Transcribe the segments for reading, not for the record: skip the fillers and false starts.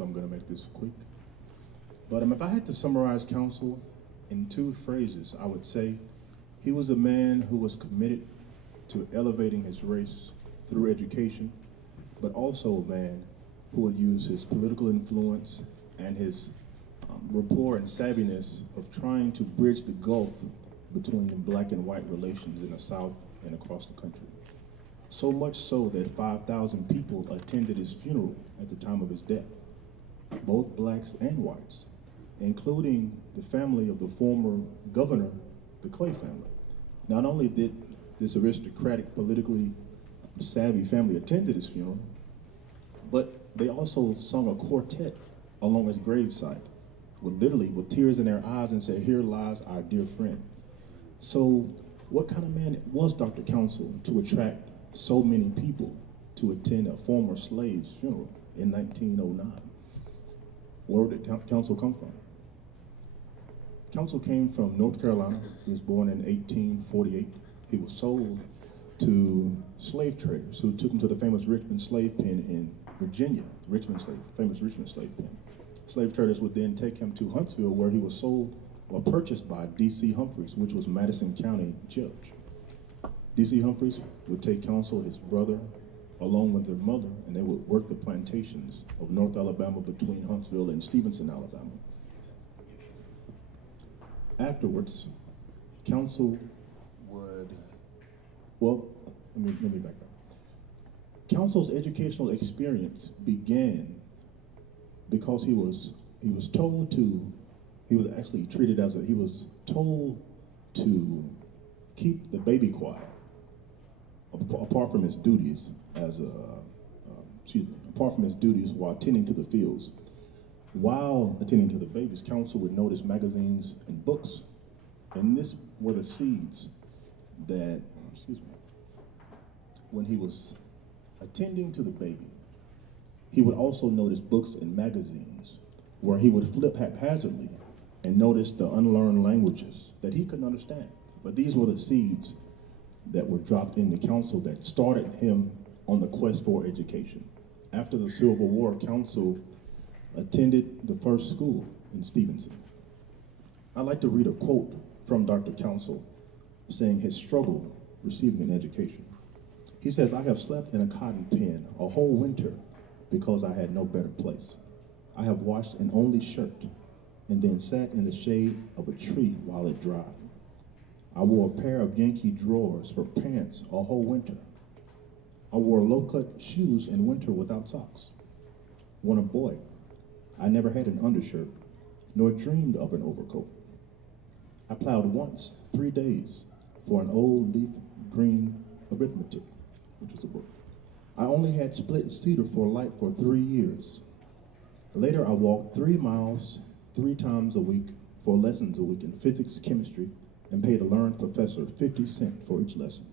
so I'm going to make this quick. But if I had to summarize Councill in two phrases, I would say he was a man who was committed to elevating his race through education, but also a man who would use his political influence and his rapport and savviness of trying to bridge the gulf between black and white relations in the South and across the country. So much so that 5,000 people attended his funeral at the time of his death, both blacks and whites, including the family of the former governor, the Clay family. Not only did this aristocratic, politically savvy family attend his funeral, but they also sung a quartet along his gravesite, with tears in their eyes, and said, "Here lies our dear friend." So what kind of man was Dr. Councill to attract so many people to attend a former slave's funeral in 1909? Where did Councill come from? Councill came from North Carolina. He was born in 1848. He was sold to slave traders who took him to the famous Richmond slave pen in Virginia, famous Richmond slave pen. Slave traders would then take him to Huntsville, where he was sold or purchased by D.C. Humphreys, which was Madison County judge. D.C. Humphreys would take Councill, his brother, along with their mother, and they would work the plantations of North Alabama between Huntsville and Stevenson, Alabama. Afterwards, Councill would, well, let me back up. Councill's educational experience began because he was told to, he was actually treated as he was told to keep the baby quiet, apart from his duties apart from his duties while tending to the fields. While attending to the babies, Councill would notice magazines and books, and this were the seeds that, when he was attending to the baby, he would also notice books and magazines where he would flip haphazardly and notice the unlearned languages that he couldn't understand. But these were the seeds that were dropped into Councill that started him on the quest for education. After the Civil War, Councill attended the first school in Stevenson. I'd like to read a quote from Dr. Councill saying his struggle receiving an education. He says, "I have slept in a cotton pen a whole winter because I had no better place. I have washed an only shirt and then sat in the shade of a tree while it dried. I wore a pair of Yankee drawers for pants a whole winter. I wore low-cut shoes in winter without socks. When a boy, I never had an undershirt, nor dreamed of an overcoat. I plowed once 3 days for an old leaf green arithmetic," which was a book. "I only had split cedar for light for 3 years. Later, I walked 3 miles 3 times a week for lessons a week in physics, chemistry, and paid a learned professor 50 cents for each lesson.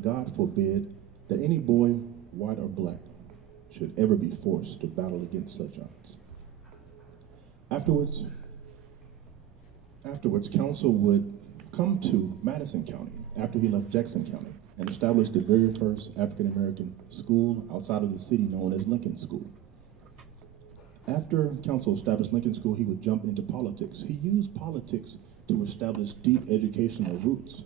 God forbid that any boy, white or black, should ever be forced to battle against such odds." Afterwards, Councill would come to Madison County after he left Jackson County and established the very first African-American school outside of the city known as Lincoln School. After Councill established Lincoln School, he would jump into politics. He used politics to establish deep educational roots.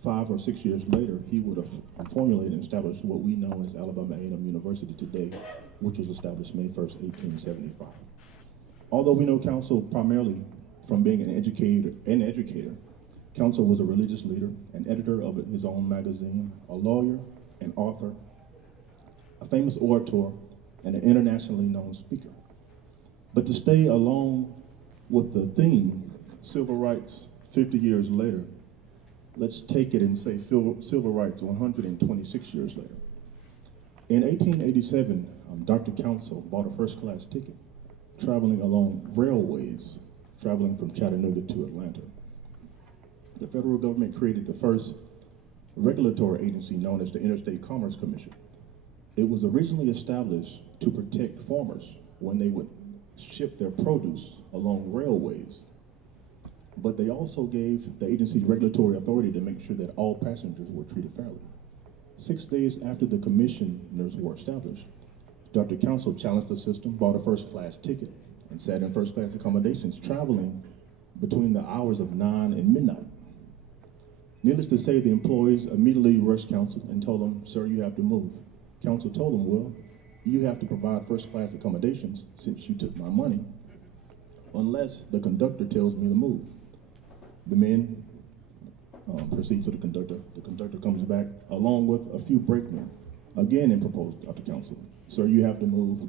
5 or 6 years later, he would have formulated and established what we know as Alabama A&M University today, which was established May 1st, 1875. Although we know Councill primarily from being an educator, Councill was a religious leader, an editor of his own magazine, a lawyer, an author, a famous orator, and an internationally known speaker. But to stay along with the theme, civil rights 50 years later, let's take it and say civil rights 126 years later. In 1887, Dr. Councill bought a first-class ticket, traveling along railways, traveling from Chattanooga to Atlanta. The federal government created the first regulatory agency known as the Interstate Commerce Commission. It was originally established to protect farmers when they would ship their produce along railways. But they also gave the agency regulatory authority to make sure that all passengers were treated fairly. 6 days after the commissioners were established, Dr. Councill challenged the system, bought a first-class ticket, and sat in first-class accommodations, traveling between the hours of 9 and midnight. Needless to say, the employees immediately rushed Councill and told him, "Sir, you have to move." Councill told him, "Well, you have to provide first-class accommodations since you took my money, unless the conductor tells me to move." The men proceed to the conductor. The conductor comes back along with a few brakemen, again and proposed Dr. Councill, "Sir, you have to move."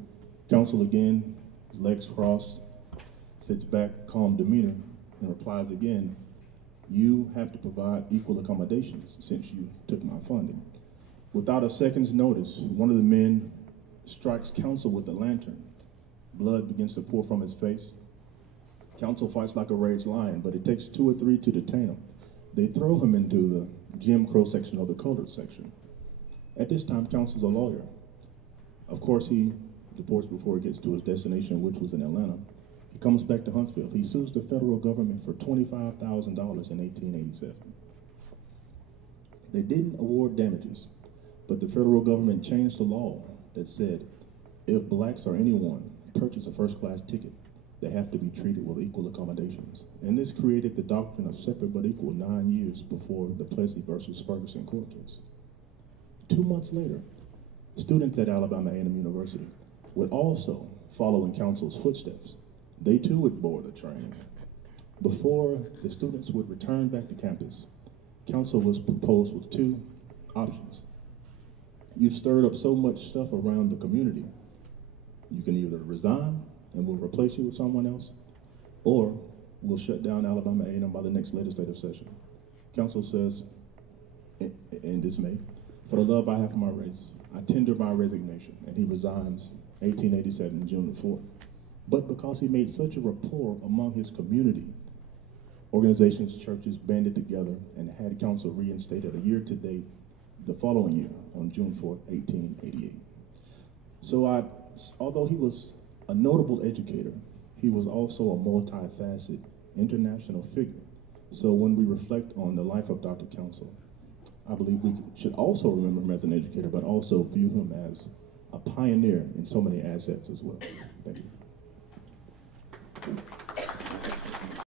Councill again, his legs crossed, sits back, calm demeanor, and replies again, "You have to provide equal accommodations since you took my funding." Without a second's notice, one of the men strikes Councill with a lantern. Blood begins to pour from his face. Councill fights like a raged lion, but it takes 2 or 3 to detain him. They throw him into the Jim Crow section or the colored section. At this time, Councill's a lawyer. Of course, he deports before he gets to his destination, which was in Atlanta. He comes back to Huntsville. He sues the federal government for $25,000 in 1887. They didn't award damages, but the federal government changed the law that said if blacks or anyone purchase a first-class ticket, they have to be treated with equal accommodations. And this created the doctrine of separate but equal 9 years before the Plessy versus Ferguson court case. 2 months later, students at Alabama A&M University would also follow in Councill's footsteps. They too would board the train. Before the students would return back to campus, Councill was proposed with 2 options. You've stirred up so much stuff around the community. You can either resign and we'll replace you with someone else, or we'll shut down Alabama A&M by the next legislative session. Councill says, in dismay, "For the love I have for my race, I tender my resignation," and he resigns 1887, June the 4th. But because he made such a rapport among his community, organizations, churches banded together and had Councill reinstated a year to date the following year on June 4th, 1888. So although he was a notable educator, he was also a multifaceted international figure. So when we reflect on the life of Dr. Councill, I believe we should also remember him as an educator, but also view him as a pioneer in so many assets as well. Thank you.